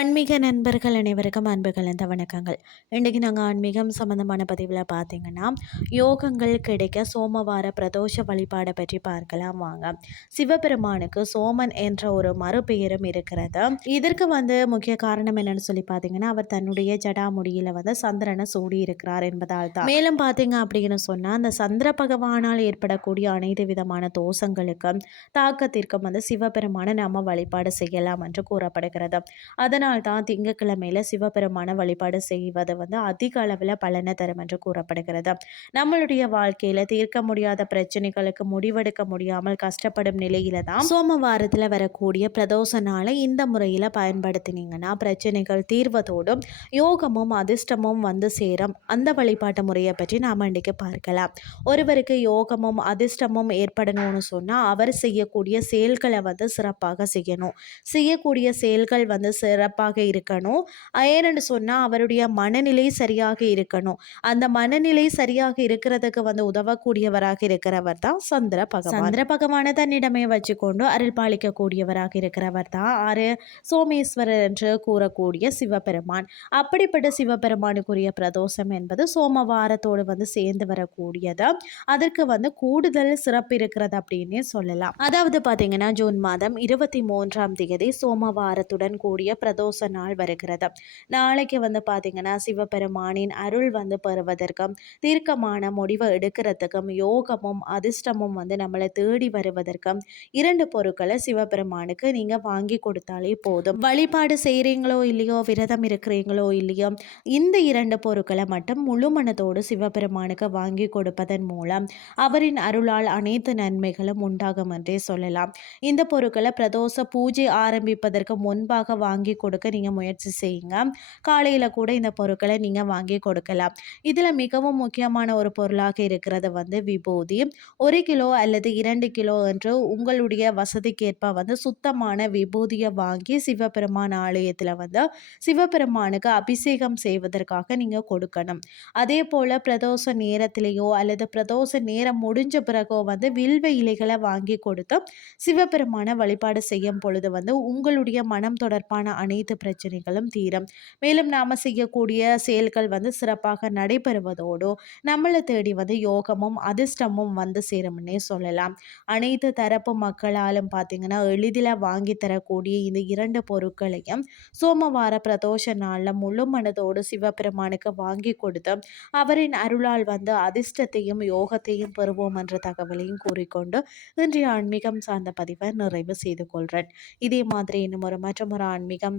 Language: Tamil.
ஆன்மீக நண்பர்கள் அனைவருக்கும் அன்புகள் இந்த வணக்கங்கள். இன்றைக்கி நாங்கள் ஆன்மீகம் சம்மந்தமான பதிவில் பார்த்தீங்கன்னா யோகங்கள் கிடைக்க சோமவார பிரதோஷ வழிபாடை பற்றி பார்க்கலாம் வாங்க. சிவபெருமானுக்கு சோமன் என்ற ஒரு மறுபெயரும் இருக்கிறது. இதற்கு வந்து முக்கிய காரணம் என்னன்னு சொல்லி பார்த்தீங்கன்னா அவர் தன்னுடைய ஜடாமுடியில் வந்து சந்திரனை சூடி இருக்கிறார் என்பதால் தான். மேலும் பார்த்தீங்க அப்படின்னு சொன்னால் அந்த சந்திர பகவானால் ஏற்படக்கூடிய அனைத்து விதமான தோஷங்களுக்கும் தாக்கத்திற்கும் வந்து சிவபெருமானை நம்ம வழிபாடு செய்யலாம் என்று கூறப்படுகிறது. அதனால் தான் திங்கக்கிழமையில் சிவபெருமான வழிபாடு செய்வது வந்து அதிக அளவில் பலனை தரும் என்று கூறப்படுகிறது. நம்மளுடைய வாழ்க்கையில் தீர்க்க முடியாத பிரச்சனைகளுக்கு முடிவெடுக்க முடியாமல் கஷ்டப்படும் நிலையில தான் சோமவாரத்தில் வரக்கூடிய பிரதோஷ நாளை இந்த முறையில் பயன்படுத்தினீங்கன்னா பிரச்சனைகள் தீர்வதோடும் யோகமும் அதிர்ஷ்டமும் வந்து சேரும். அந்த வழிபாட்டு முறையை பற்றி நாம் இன்றைக்கு பார்க்கலாம். ஒருவருக்கு யோகமும் அதிர்ஷ்டமும் ஏற்படணும்னு சொன்னால் அவர் செய்யக்கூடிய செயல்களை வந்து சிறப்பாக செய்யணும். செய்யக்கூடிய செயல்கள் வந்து சிறப்பாக இருக்கணும். ஏன்னு சொன்னால் அவருடைய மனநிலை சரியாக இருக்கணும். அந்த மனநிலை சரியாக இருக்கிறதுக்கு வந்து உதவக்கூடியவராக இருக்கிறவர் தான் சந்திர பகவான். சந்திர பகவான தன்னிடமே வச்சுக்கொண்டு அருள் பாலிக்கக்கூடியவராக இருக்கிறவர் தான் ஆறு சோமேஸ்வரர் என்று கூறக்கூடிய சிவபெருமான். அப்படிப்பட்ட சிவபெருமானுக்குரிய பிரதோஷம் என்பது சோமவாரத்தோடு வந்து சேர்ந்து வரக்கூடியது. அதற்கு வந்து கூடுதல் சிறப்பு இருக்கிறது அப்படின்னே சொல்லலாம். அதாவது பார்த்தீங்கன்னா ஜூன் மாதம் இருபத்தி மூன்றாம் தேதி சோமவாரத்துடன் கூடிய பிரதோஷ நாள் வருகிறது. நாளைக்கு வந்து பார்த்திங்கன்னா சிவபெருமானின் அருள் வந்து பெறுவதற்கும் தீர்க்கமான முடிவை எடுக்கிறதுக்கும் யோகமும் அதிர்ஷ்டமும் வந்து நம்மளை தேடி வருவதற்கும் இரண்டு பொருட்களை சிவபெருமானுக்கு நீங்கள் வாங்கி கொடுத்தாலே போதும். வழிபாடு செய்கிறீங்களோ இல்லையோ விரதம் இருக்கிறீங்களோ இல்லையோ இந்த இரண்டு பொருட்களை மட்டும் முழு மனதோடு சிவபெருமானுக்கு வாங்கி கொடுப்பதன் மூலம் அவரின் அருளால் அனைத்து நன்மைகளும் உண்டாகும் என்றே சொல்லலாம். இந்த பொருட்களை பிரதோஷ பூஜை ஆரம்பிப்பதற்கு முன்பாக வாங்கி கொடு கொடுக்க நீங்கள் முயற்சி செய்யுங்க. காலையில் கூட இந்த பொருட்களை நீங்கள் வாங்கி கொடுக்கலாம். இதில் மிகவும் முக்கியமான ஒரு பொருளாக இருக்கிறது வந்து விபூதி. ஒரு கிலோ அல்லது இரண்டு கிலோ என்று உங்களுடைய வசதிக்கேற்ப வந்து சுத்தமான விபூதியை வாங்கி சிவபெருமான் ஆலயத்தில் வந்து சிவபெருமானுக்கு அபிஷேகம் செய்வதற்காக நீங்கள் கொடுக்கணும். அதே போல் பிரதோஷ நேரத்திலேயோ அல்லது பிரதோஷ நேரம் முடிஞ்ச பிறகோ வந்து வில்வ இலைகளை வாங்கி கொடுத்து சிவபெருமான வழிபாடு செய்யும் பொழுது வந்து உங்களுடைய மனம் தொடர்பான அனைத்து பிரச்சனைகளும் தீரும். மேலும் நாம் செய்யக்கூடிய செயல்கள் வந்து சிறப்பாக நடைபெறுவதோடு நம்மளை தேடி வந்து யோகமும் அதிர்ஷ்டமும் வந்து சேரும்னே சொல்லலாம். அனைத்து தரப்பு மக்களாலும் பார்த்தீங்கன்னா எளிதில் வாங்கி தரக்கூடிய இந்த இரண்டு பொருட்களையும் சோமவார பிரதோஷ நாளில் முழு மனதோடு சிவபெருமானுக்கு வாங்கி கொடுத்து அவரின் அருளால் வந்து அதிர்ஷ்டத்தையும் யோகத்தையும் பெறுவோம் என்ற தகவலையும் கூறிக்கொண்டு இன்றைய ஆன்மீகம் சார்ந்த பதிவை நிறைவு செய்து கொள்கிறேன் இதே மாதிரி இன்னும் ஒரு மற்றும் ஒரு ஆன்மீகம்